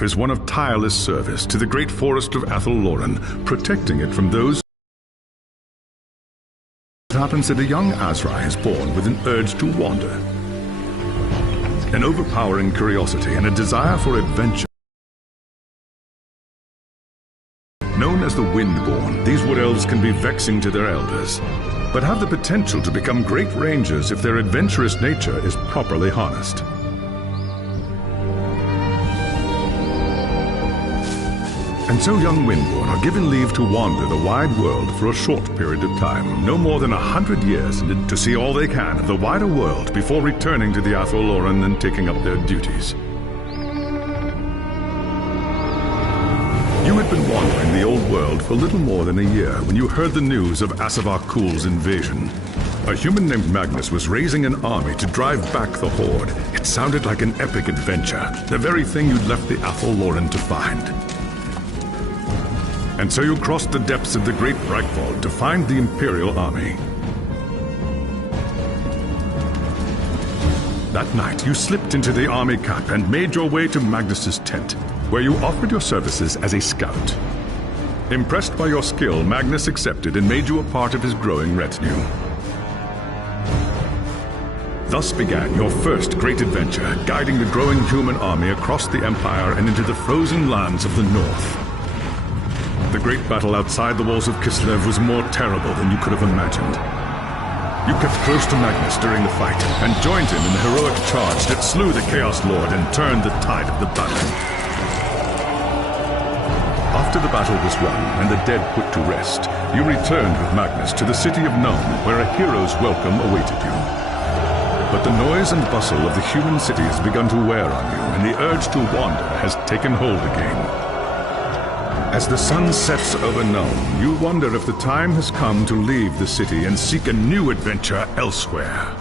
life is one of tireless service to the great forest of Athelloren, protecting it from those. It happens that a young Azrai is born with an urge to wander, an overpowering curiosity and a desire for adventure. Known as the Windborn, these wood elves can be vexing to their elders, but have the potential to become great rangers if their adventurous nature is properly harnessed. And so young Windborn are given leave to wander the wide world for a short period of time, no more than 100 years, to see all they can of the wider world before returning to the Athelloren and taking up their duties. You had been wandering the old world for little more than a year when you heard the news of Asavar Kul's invasion. A human named Magnus was raising an army to drive back the Horde. It sounded like an epic adventure, the very thing you'd left the Athelloren to find. And so you crossed the depths of the Great Breakfall to find the Imperial army. That night, you slipped into the army camp and made your way to Magnus's tent, where you offered your services as a scout. Impressed by your skill, Magnus accepted and made you a part of his growing retinue. Thus began your first great adventure, guiding the growing human army across the Empire and into the frozen lands of the North. The great battle outside the walls of Kislev was more terrible than you could have imagined. You kept close to Magnus during the fight and joined him in the heroic charge that slew the Chaos Lord and turned the tide of the battle. After the battle was won and the dead put to rest, you returned with Magnus to the city of Nome, where a hero's welcome awaited you. But the noise and bustle of the human city has begun to wear on you, and the urge to wander has taken hold again. As the sun sets over Nome, you wonder if the time has come to leave the city and seek a new adventure elsewhere.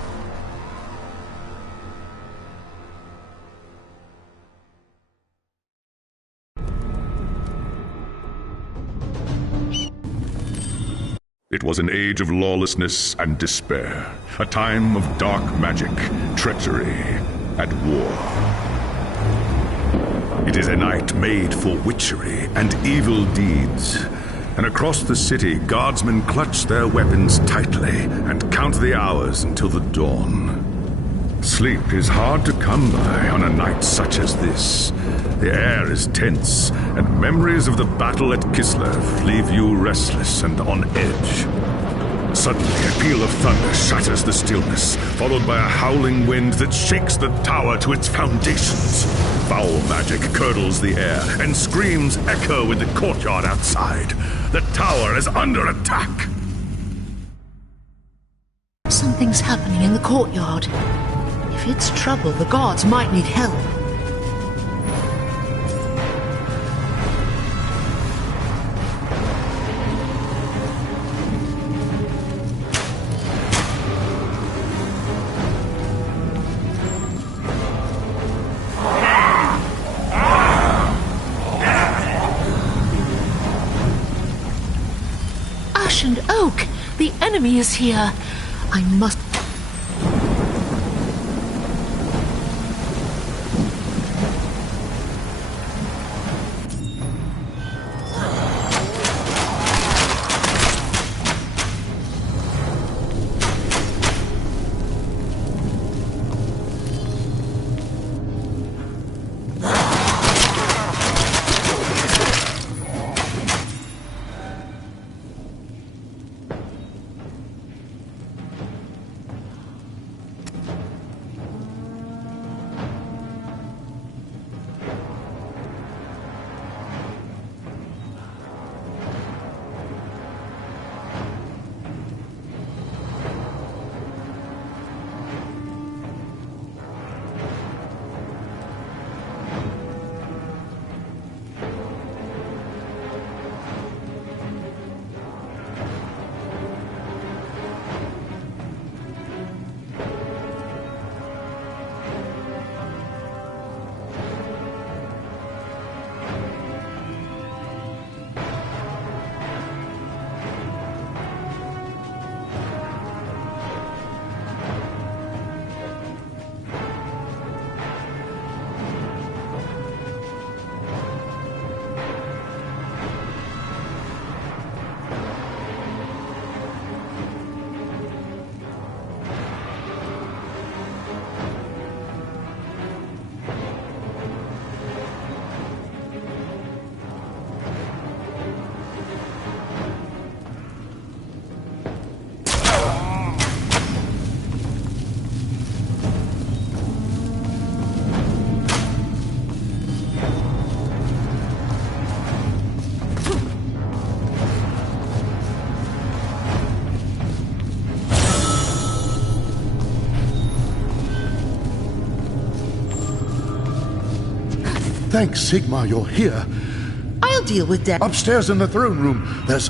It was an age of lawlessness and despair, a time of dark magic, treachery, and war. It is a night made for witchery and evil deeds, and across the city, guardsmen clutch their weapons tightly and count the hours until the dawn. Sleep is hard to come by on a night such as this. The air is tense, and memories of the battle at Kislev leave you restless and on edge. Suddenly, a peal of thunder shatters the stillness, followed by a howling wind that shakes the tower to its foundations. Foul magic curdles the air, and screams echo in the courtyard outside. The tower is under attack! Something's happening in the courtyard. If it's trouble, the guards might need help. Ash and Oak! The enemy is here! I must... Thanks, Sigmar, you're here. I'll deal with that. Upstairs in the throne room, there's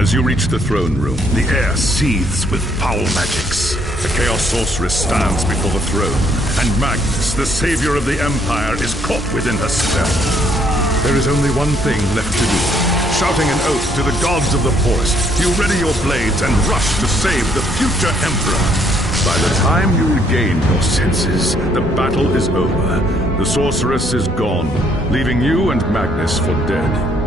As you reach the throne room, the air seethes with foul magics. The Chaos Sorceress stands before the throne, and Magnus, the savior of the Empire, is caught within her spell. There is only one thing left to do. Shouting an oath to the gods of the forest, you ready your blades and rush to save the future Emperor. By the time you regain your senses, the battle is over. The Sorceress is gone, leaving you and Magnus for dead.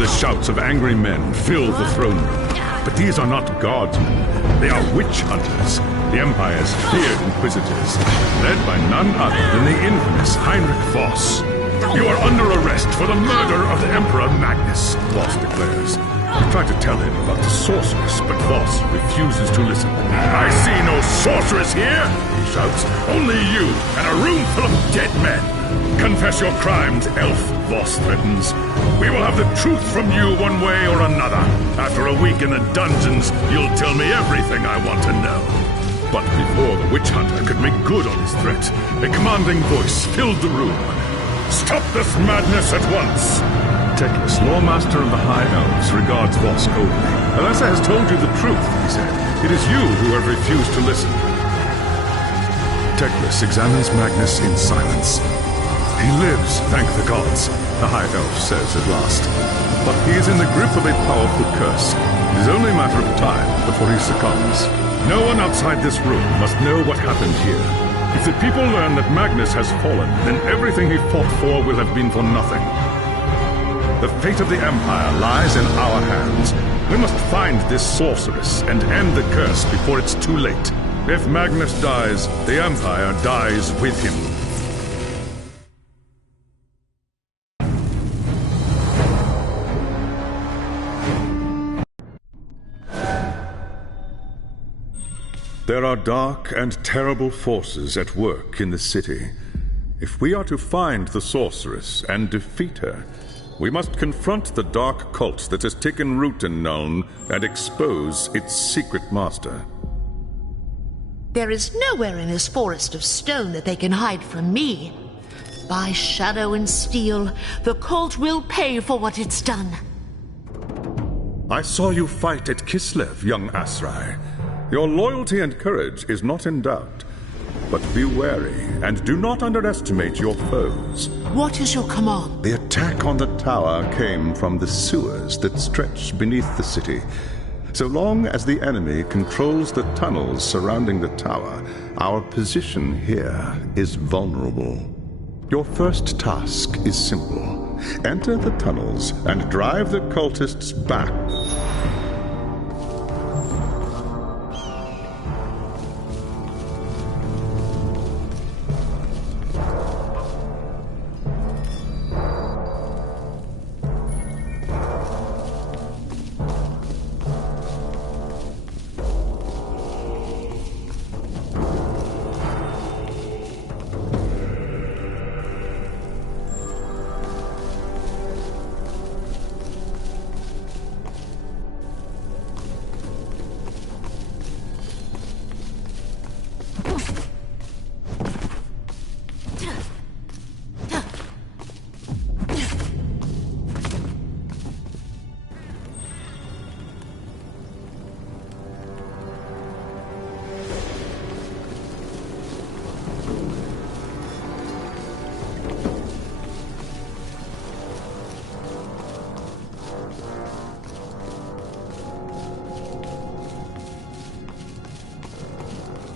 The shouts of angry men fill the throne room. But these are not guardsmen. They are witch hunters, the Empire's feared inquisitors, led by none other than the infamous Heinrich Voss. You are under arrest for the murder of the Emperor Magnus, Voss declares. You try to tell him about the sorceress, but Voss refuses to listen. I see no sorceress here, he shouts. Only you and a room full of dead men. Confess your crimes, elf, Voss threatens. We will have the truth from you one way or another. After a week in the dungeons, you'll tell me everything I want to know. But before the witch hunter could make good on his threat, a commanding voice filled the room. Stop this madness at once! Teclis, Lawmaster of the High Elves, regards Voss coldly. Alessa has told you the truth, he said. It is you who have refused to listen. Teclis examines Magnus in silence. He lives, thank the gods, the High Elf says at last. But he is in the grip of a powerful curse. It is only a matter of time before he succumbs. No one outside this room must know what happened here. If the people learn that Magnus has fallen, then everything he fought for will have been for nothing. The fate of the Empire lies in our hands. We must find this sorceress and end the curse before it's too late. If Magnus dies, the Empire dies with him. There are dark and terrible forces at work in the city. If we are to find the sorceress and defeat her, We must confront the dark cult that has taken root in Nuln and expose its secret master. There is nowhere in this forest of stone that they can hide from me. By shadow and steel, the cult will pay for what it's done. I saw you fight at Kislev, young Asrai. Your loyalty and courage is not in doubt. But be wary, and do not underestimate your foes. What is your command? The attack on the tower came from the sewers that stretch beneath the city. So long as the enemy controls the tunnels surrounding the tower, our position here is vulnerable. Your first task is simple. Enter the tunnels and drive the cultists back.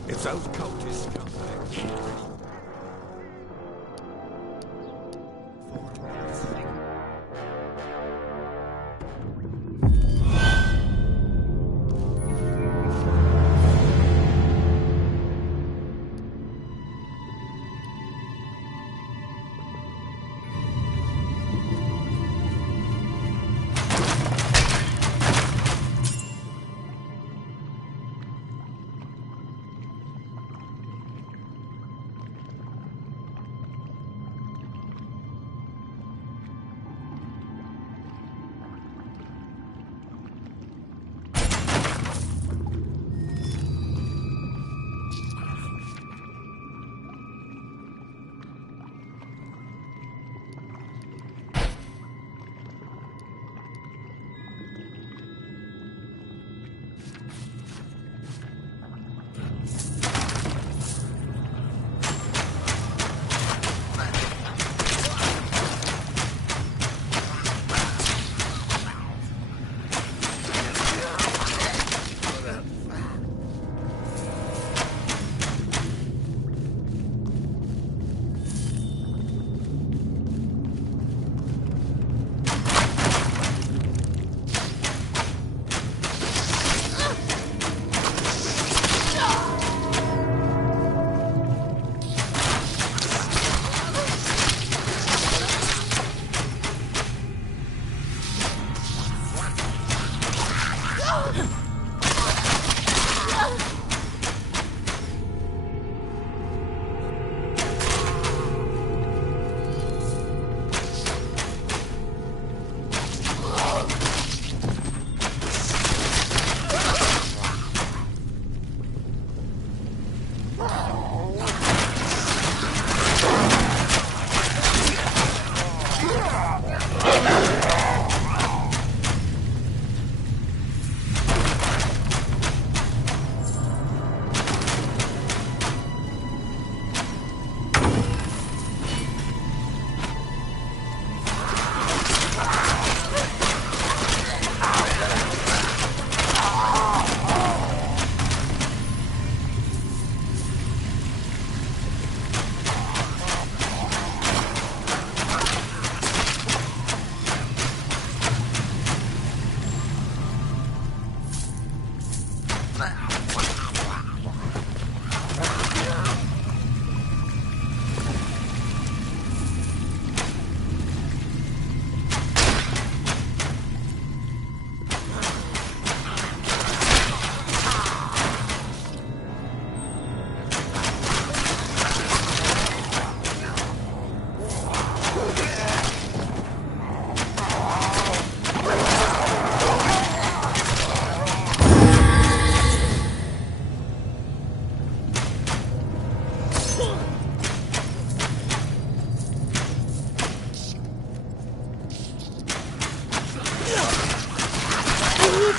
If those cultists come back...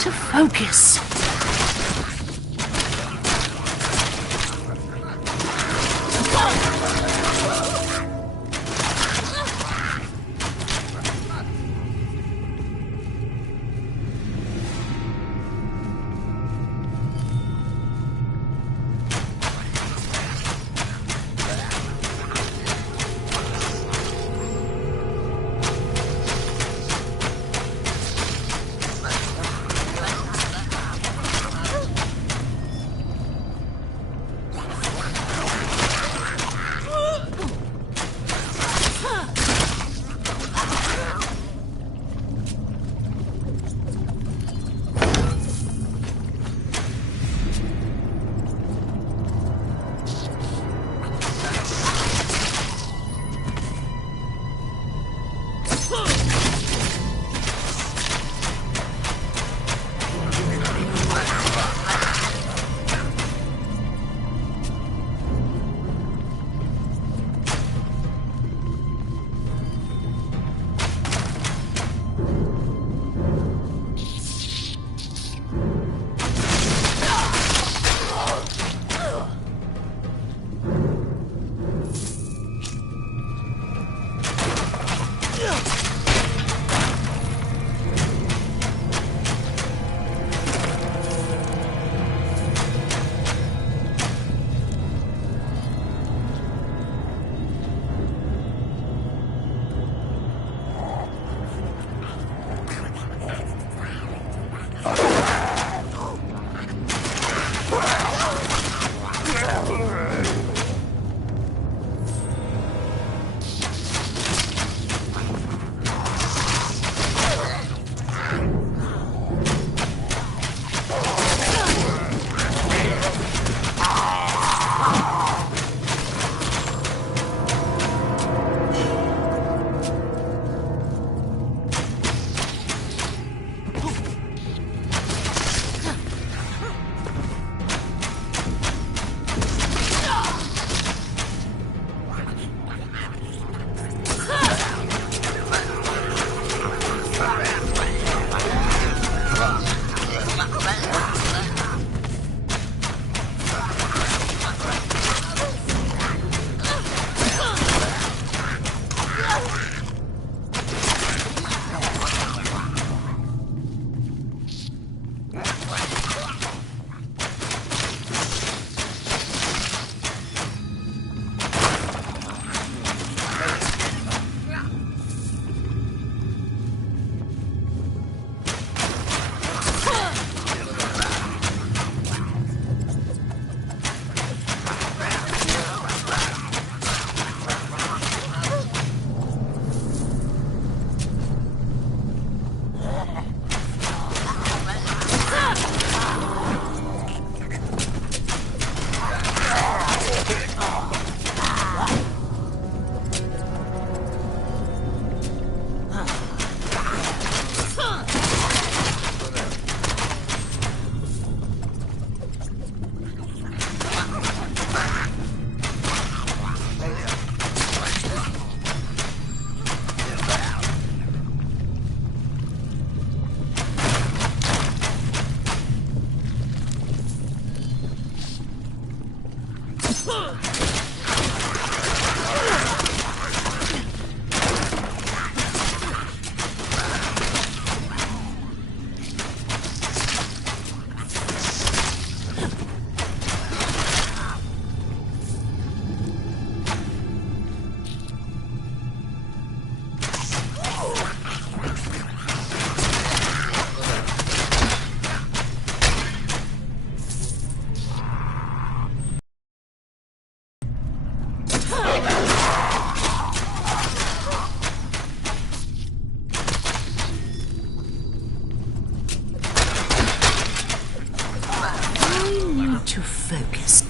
to focus. To focus.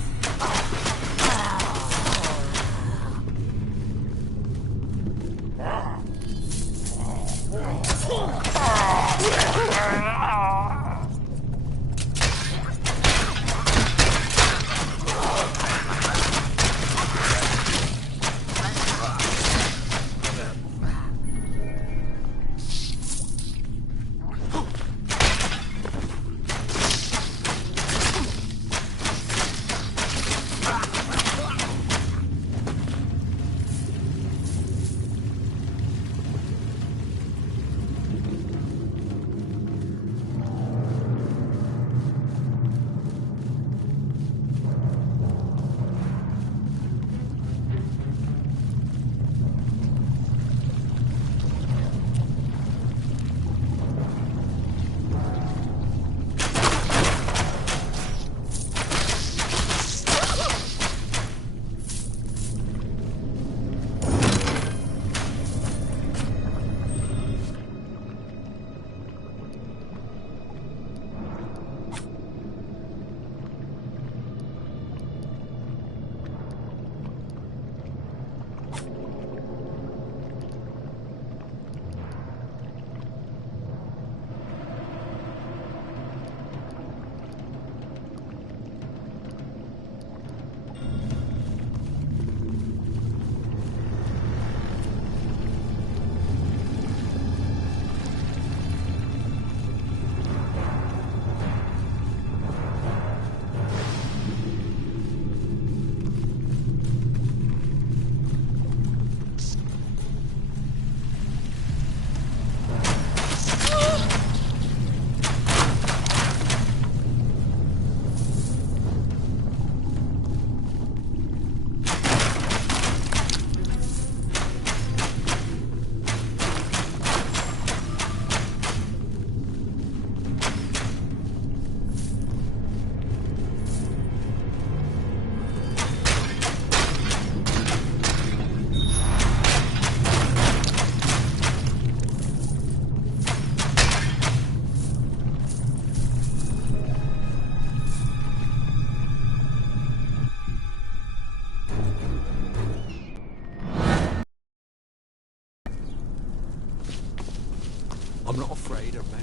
I'm not afraid of man.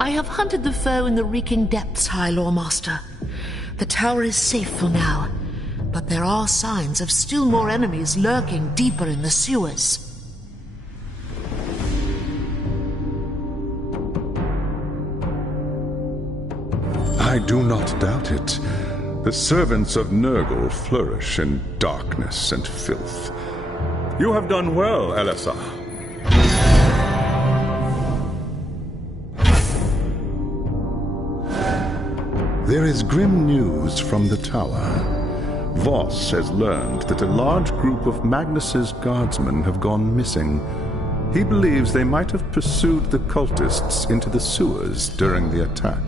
I have hunted the foe in the reeking depths, High Lawmaster. The tower is safe for now, but there are signs of still more enemies lurking deeper in the sewers. I do not doubt it. The servants of Nurgle flourish in darkness and filth. You have done well, Elessa. There is grim news from the tower. Voss has learned that a large group of Magnus's guardsmen have gone missing. He believes they might have pursued the cultists into the sewers during the attack.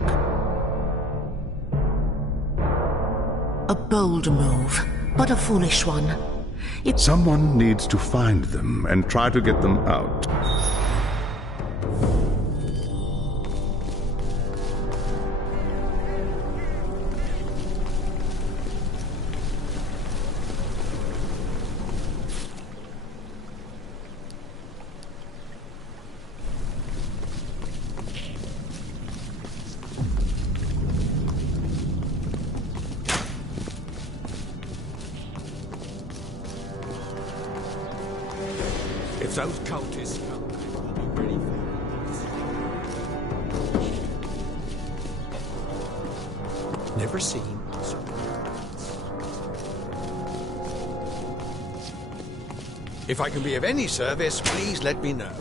A bold move, but a foolish one. Someone needs to find them and try to get them out. If those cultists come back, we'll be ready for it. Never seen so many rats. If I can be of any service, please let me know.